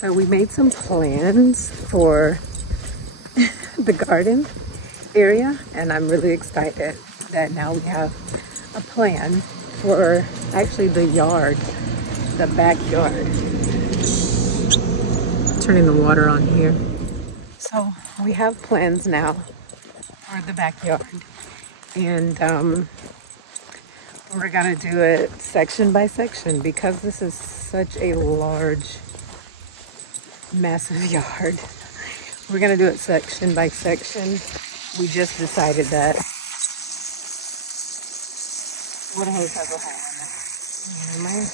So we made some plans for the garden area, and I'm really excited that now we have a plan for actually the yard, the backyard. Turning the water on here. So we have plans now for the backyard, and we're gonna do it section by section because this is such a large, massive yard. We're gonna do it section by section. We just decided that. What a hose has a hole in it.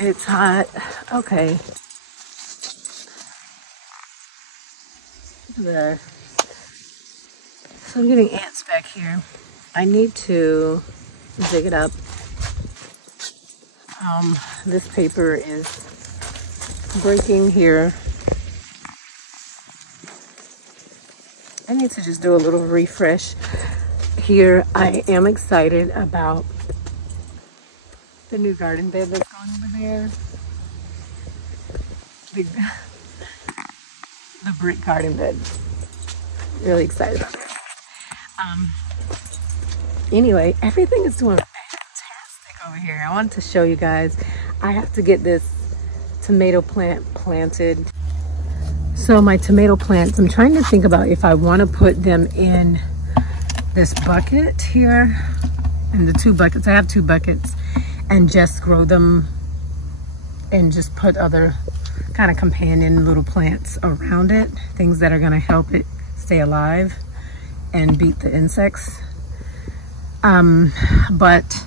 It's hot. Okay. There. So I'm getting ants back here. I need to dig it up. This paper is breaking here. I need to just do a little refresh here. I am excited about the new garden bed that's going over there. The brick garden bed. Really excited about it. Anyway, everything is doing fantastic over here. I wanted to show you guys. I have to get this tomato plant planted. So my tomato plants, I'm trying to think about if I want to put them in this bucket here, in the 2 buckets. I have 2 buckets, and just grow them and just put other kind of companion little plants around it, things that are going to help it stay alive and beat the insects. But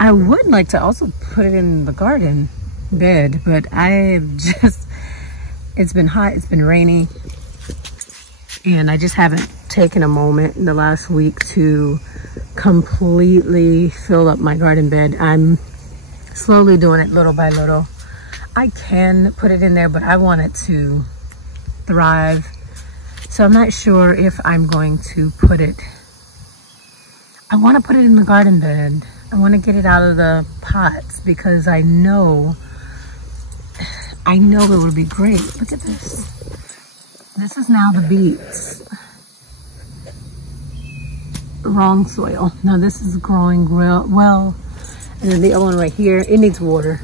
I would like to also put it in the garden bed, but it's been hot, it's been rainy, and I just haven't taken a moment in the last week to completely fill up my garden bed. I'm slowly doing it little by little. I can put it in there, but I want it to thrive. So I'm not sure if I'm going to put it. I want to put it in the garden bed. I want to get it out of the pots because I know it would be great. Look at this. This is now the beets. Wrong soil. Now this is growing well. And then the other one right here, it needs water.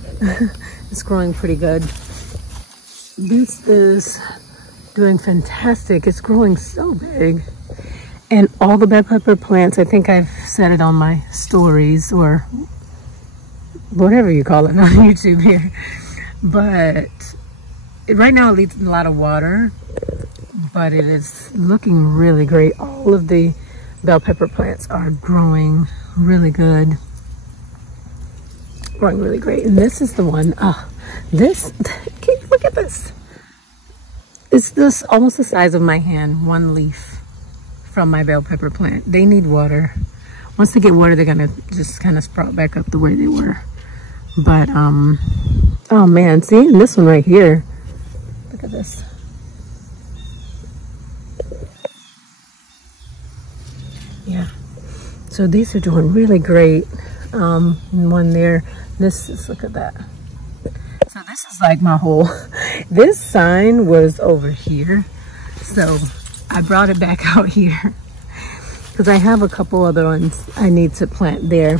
It's growing pretty good. This is doing fantastic. It's growing so big. And all the bell pepper plants, I think I've said it on my stories or whatever you call it on YouTube here. But right now it needs a lot of water, but it is looking really great. All of the bell pepper plants are growing really good. Growing really great. And this is the one, look at this. It's this almost the size of my hand, 1 leaf from my bell pepper plant. They need water. Once they get water, they're gonna just kind of sprout back up the way they were. But, oh man, see, and this one right here, look at this. Yeah, so these are doing really great. One there, this is, look at that. So this is like my whole, this sign was over here. So I brought it back out here because I have a couple other ones I need to plant there.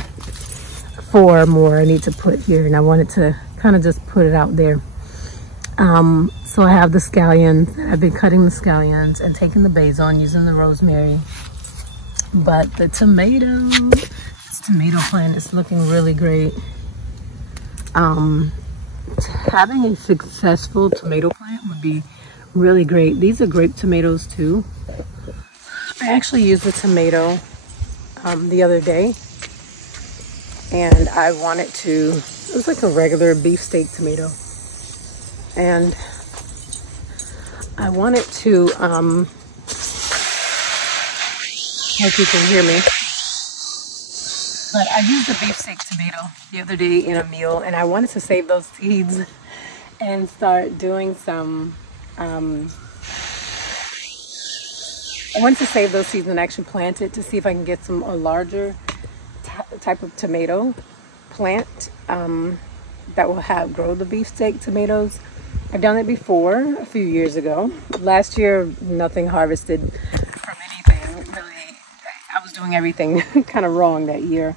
4 more I need to put here, and I wanted to kind of just put it out there. So I have the scallions. I've been cutting the scallions and taking the basil and using the rosemary. But the this tomato plant is looking really great. Having a successful tomato plant would be really great. These are grape tomatoes too. I actually used a tomato the other day, and I wanted to, it was like a regular beefsteak tomato, and I wanted to, hope you can hear me, but I used a beefsteak tomato the other day in a meal, and I wanted to save those seeds and start doing some, I wanted to save those seeds and actually plant it to see if I can get some larger type of tomato plant that will grow the beefsteak tomatoes. I've done it before a few years ago. Last year, nothing harvested from anything really. I was doing everything kind of wrong that year.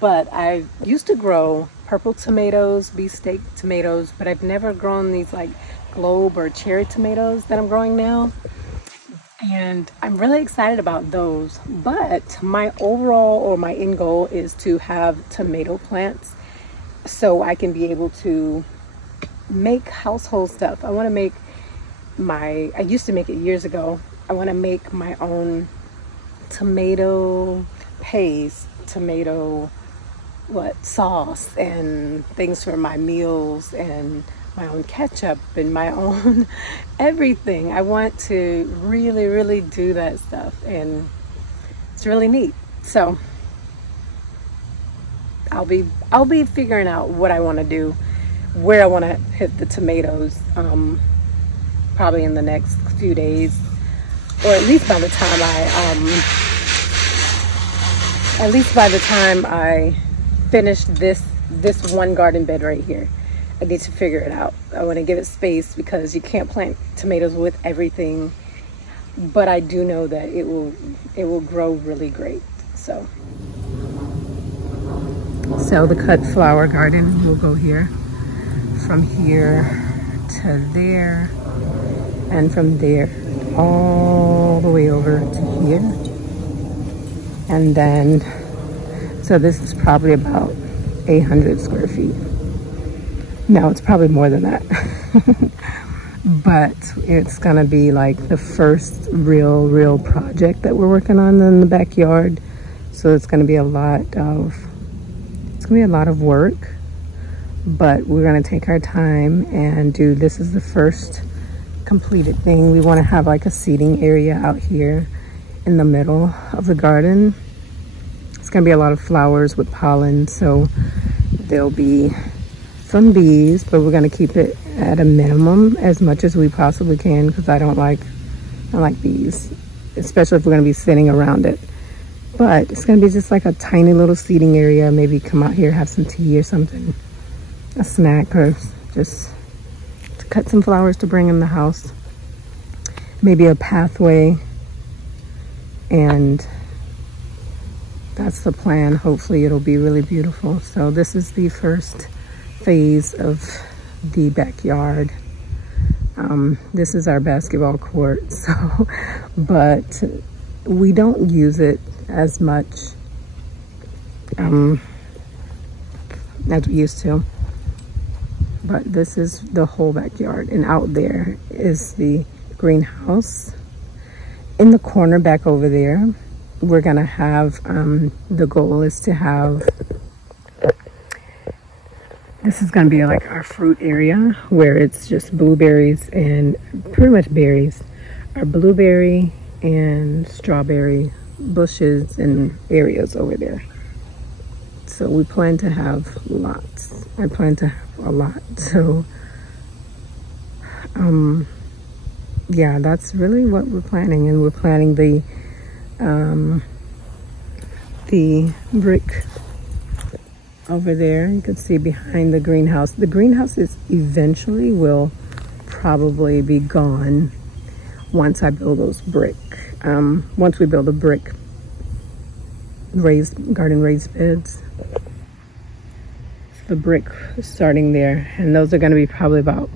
But I used to grow purple tomatoes, beefsteak tomatoes, but I've never grown these like globe or cherry tomatoes that I'm growing now. And I'm really excited about those. But my overall, or my end goal, is to have tomato plants so I can be able to make household stuff. I want to make I used to make it years ago. I want to make my own tomato paste, tomato sauce, and things for my meals, and my own ketchup, and my own everything. I want to really do that stuff, and it's really neat. So I'll be figuring out what I want to do, where I want to hit the tomatoes, probably in the next few days, or at least by the time I finish this one garden bed right here. I need to figure it out. I want to give it space because you can't plant tomatoes with everything, but I do know that it will grow really great. So the cut flower garden will go here, from here to there, and from there all the way over to here. And then, so this is probably about 800 square feet. No, it's probably more than that. But it's gonna be like the first real project that we're working on in the backyard. So it's gonna be a lot of work, but we're gonna take our time and this is the first completed thing. We wanna have like a seating area out here in the middle of the garden. It's gonna be a lot of flowers with pollen, so there'll be some bees, but we're gonna keep it at a minimum as much as we possibly can, because I don't like bees, especially if we're gonna be sitting around it. But it's gonna be just like a tiny little seating area. Maybe come out here, have some tea or something, a snack, or just to cut some flowers to bring in the house. Maybe a pathway, and that's the plan. Hopefully it'll be really beautiful. So this is the first phase of the backyard. This is our basketball court, but we don't use it as much as we used to. But this is the whole backyard, and out there is the greenhouse. In the corner back over there, we're gonna have, the goal is to have, this is gonna be like our fruit area, where it's just blueberries and pretty much berries. Our blueberry and strawberry bushes and areas over there. So we plan to have lots. I plan to have a lot. So yeah, that's really what we're planning. And we're planning the brick over there. You can see behind the greenhouse. The greenhouse is eventually will probably be gone once I build those brick. Once we build the brick garden raised beds. The brick starting there, and those are going to be probably about,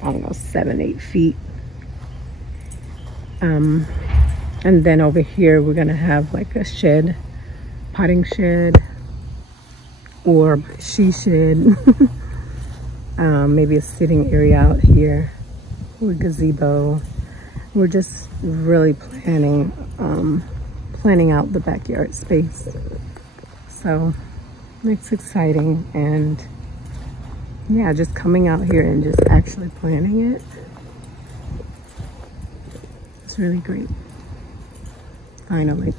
I don't know, 7-8 feet. And then over here we're going to have like a shed, potting shed, or she shed. Maybe a sitting area out here, or gazebo. We're just really planning out the backyard space. So it's exciting, and yeah, just coming out here and just actually planning it, it's really great, finally.